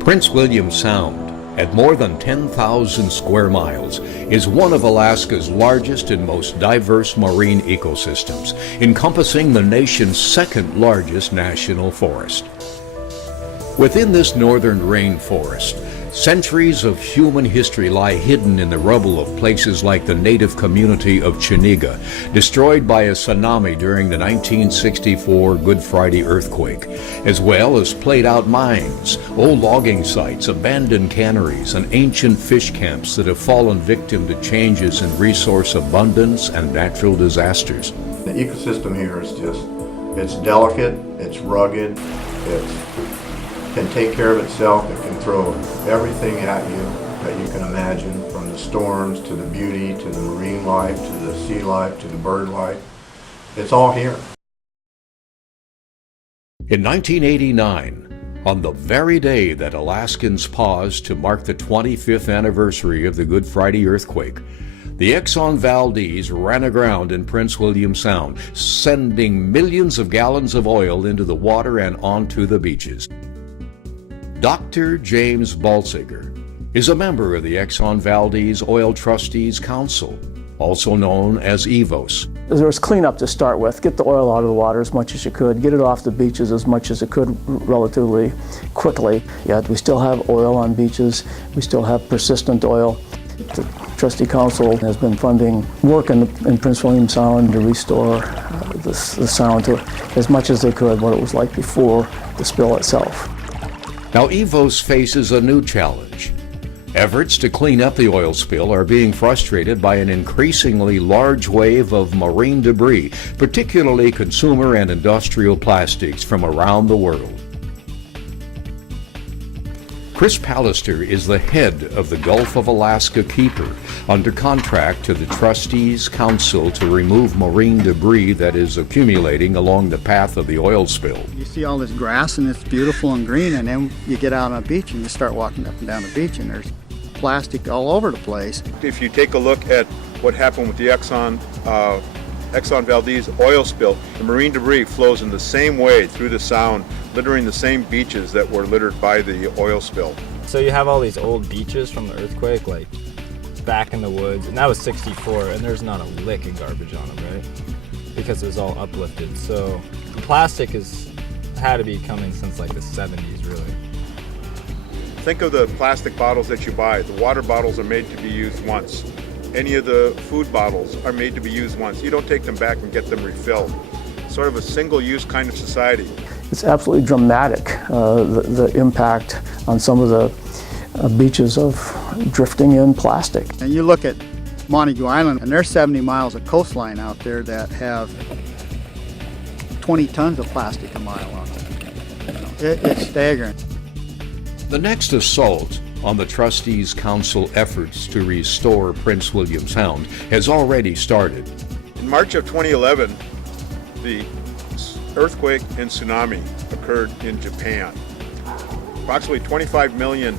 Prince William Sound, at more than 10,000 square miles, is one of Alaska's largest and most diverse marine ecosystems, encompassing the nation's second largest national forest. Within this northern rainforest, centuries of human history lie hidden in the rubble of places like the native community of Chiniga, destroyed by a tsunami during the 1964 Good Friday earthquake, as well as played-out mines, old logging sites, abandoned canneries, and ancient fish camps that have fallen victim to changes in resource abundance and natural disasters. The ecosystem here is it's delicate, it's rugged, it can take care of itself, it can throw everything at you that you can imagine, from the storms to the beauty to the marine life to the sea life to the bird life. It's all here. In 1989, on the very day that Alaskans paused to mark the 25th anniversary of the Good Friday earthquake, the Exxon Valdez ran aground in Prince William Sound, sending millions of gallons of oil into the water and onto the beaches. Dr. James Balsiger is a member of the Exxon Valdez Oil Trustees Council, also known as EVOS. There was cleanup to start with. Get the oil out of the water as much as you could, get it off the beaches as much as it could relatively quickly. Yet we still have oil on beaches, we still have persistent oil. The Trustee Council has been funding work in Prince William Sound to restore the sound to as much as they could what it was like before the spill itself. Now EVOS faces a new challenge. Efforts to clean up the oil spill are being frustrated by an increasingly large wave of marine debris, particularly consumer and industrial plastics from around the world. Chris Pallister is the head of the Gulf of Alaska Keeper, under contract to the Trustees Council to remove marine debris that is accumulating along the path of the oil spill. You see all this grass and it's beautiful and green, and then you get out on a beach and you start walking up and down the beach and there's plastic all over the place. If you take a look at what happened with the Exxon Valdez oil spill, the marine debris flows in the same way through the sound, littering the same beaches that were littered by the oil spill. So you have all these old beaches from the earthquake, like back in the woods, and that was 64, and there's not a lick of garbage on them, right? Because it was all uplifted. So the plastic had to be coming since like the 70s, really. Think of the plastic bottles that you buy. The water bottles are made to be used once. Any of the food bottles are made to be used once. You don't take them back and get them refilled. Sort of a single-use kind of society. It's absolutely dramatic, the impact on some of the beaches of drifting in plastic. And you look at Montague Island, and there's 70 miles of coastline out there that have 20 tons of plastic a mile on them. It's staggering. The next assault on the Trustees Council efforts to restore Prince William Sound has already started. In March of 2011, the earthquake and tsunami occurred in Japan. Approximately 25 million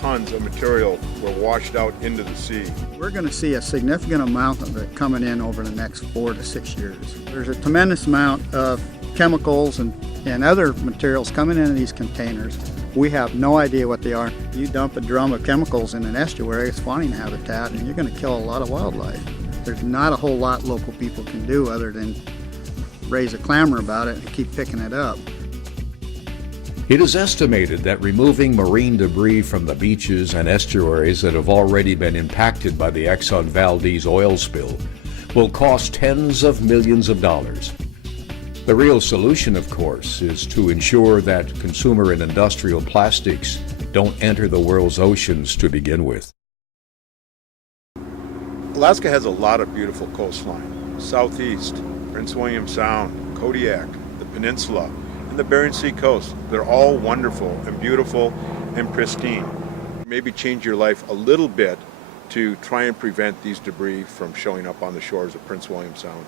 tons of material were washed out into the sea. We're going to see a significant amount of it coming in over the next 4 to 6 years. There's a tremendous amount of chemicals and other materials coming into these containers. We have no idea what they are. You dump a drum of chemicals in an estuary, it's fawning habitat, and you're going to kill a lot of wildlife. There's not a whole lot local people can do other than raise a clamor about it and keep picking it up. It is estimated that removing marine debris from the beaches and estuaries that have already been impacted by the Exxon Valdez oil spill will cost tens of millions of dollars. The real solution, of course, is to ensure that consumer and industrial plastics don't enter the world's oceans to begin with. Alaska has a lot of beautiful coastline. Southeast, Prince William Sound, Kodiak, the peninsula, and the Bering Sea coast. They're all wonderful and beautiful and pristine. Maybe change your life a little bit to try and prevent these debris from showing up on the shores of Prince William Sound.